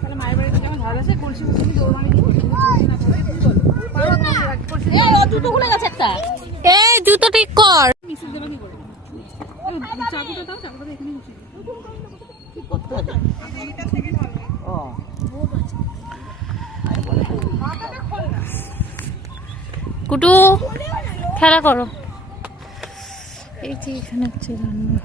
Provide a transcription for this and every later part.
তাহলে মায়ের বাড়িতে কেমন ঝাল আছে কলসি কলসি দৌড়ানি কি করবো জুতো খুলে গেছে একটা এই জুতো ঠিক কর মিসেস দেবে কি করে চাকুটা দাও চাকুটা এখানে বসিয়ে কি করতে হবে ও কুটু খেলা করো এই যে এখানে হচ্ছে রান্না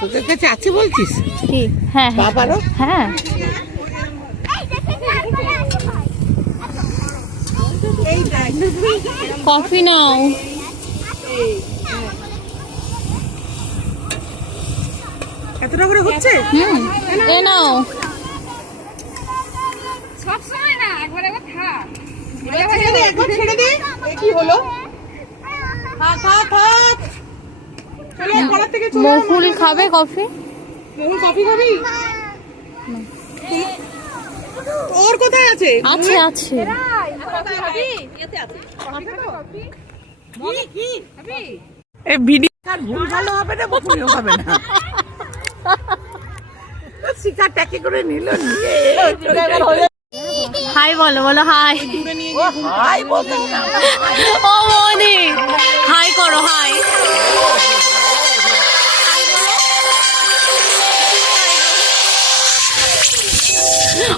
তোদের কাছে আছে বলছিস কি হ্যাঁ বাবারও হ্যাঁ কফি নাও এতটা করে হচ্ছে এ নাও সব সময় না একবার একবার থাক একবার ছেড়ে দে কি হলো থাক থাক থাক চলো কলার থেকে চলে মহুল খাবে কফি মহুল কফি খাবি ওর কোথায় আছে আছে আছে কফি খাবি এতে আছে কফি কি খাবি এই ভিডিও আর ভুল ভালো হবে না ভুলও হবে না শিকার ট্যাকে করে নিল নিয়ে হাই বলো বলো হাই হাই বলতে না ও মনি হাই করো হাই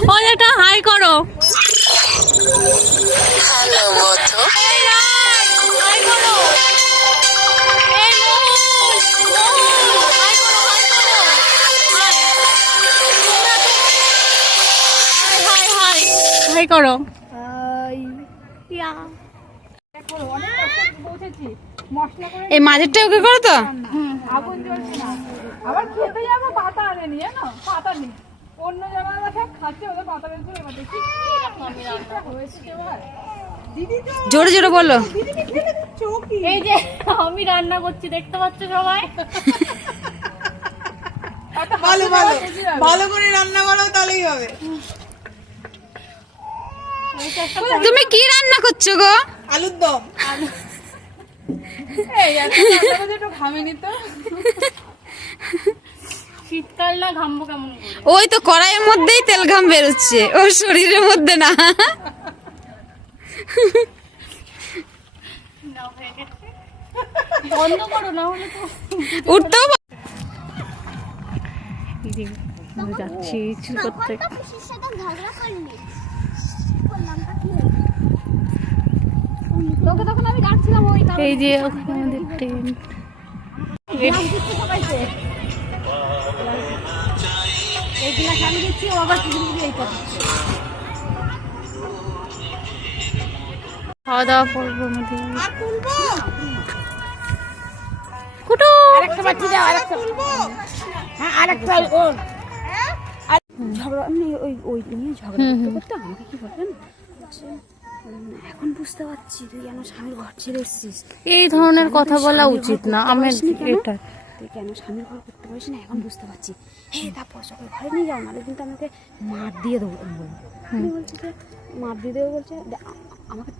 ও এটা হাই করো হ্যালো মধু হাই করো এই মহুল হাই করো হাই হাই হাই করো এই মাঝেরটা ওকে করো তো আগুন জ্বলছে না আবার খেতে যাবো পাতা আনেনি জানো পাতা নেই অন্য জায়গায় সব খাচ্ছে ওদের পাতা বের করে এবার দেখি হয়েছে এবার দিদি তো জোরে জোরে বলো দিদিকে ফেলে দিচ্ছ কি এই যে আমি রান্না করছি দেখতে পাচ্ছ সবাই ভালো ভালো ভালো করে রান্না করো তাহলেই হবে তুমি কি রান্না করছো গো আলুর দম এই একটু ঘামেনি তো শীতকাল না ঘামবো কেমন ওই তো কড়াইয়ের মধ্যেই তেল ঘাম বেরোচ্ছে ওর শরীরের মধ্যে না বন্ধ করো না হলে তো উঠতেও যাচ্ছি চুল করতে তখন আমি ডাকছিলাম ওই এই যে ওখানে আমাদের ট্রেন এই গ্লাস আমি দিচ্ছি ও আবার কিছু কিছু এই করছে খাওয়া দাওয়া করবো আমাদের আর তুলবো কুটু আরেকটা বাটি দাও আরেকটা তুলবো হ্যাঁ আরেকটা ও ঝগড়া আমি ওই নিয়ে ঝগড়া করতে করতে আমাকে কি বললেন এখন বুঝতে পারছি তুই কেন স্বামীর ঘর ছেড়ে এসেছিস এই ধরনের কথা বলা উচিত না আমি এটা তুই কেন স্বামীর ঘর করতে পারিস না এখন বুঝতে পারছি হ্যাঁ তারপর সবাই ঘরে নিয়ে যাও নাহলে কিন্তু আমাকে মার দিয়ে দেবো বলবো বলছি যে মার দিয়ে দেবো বলছে আমাকে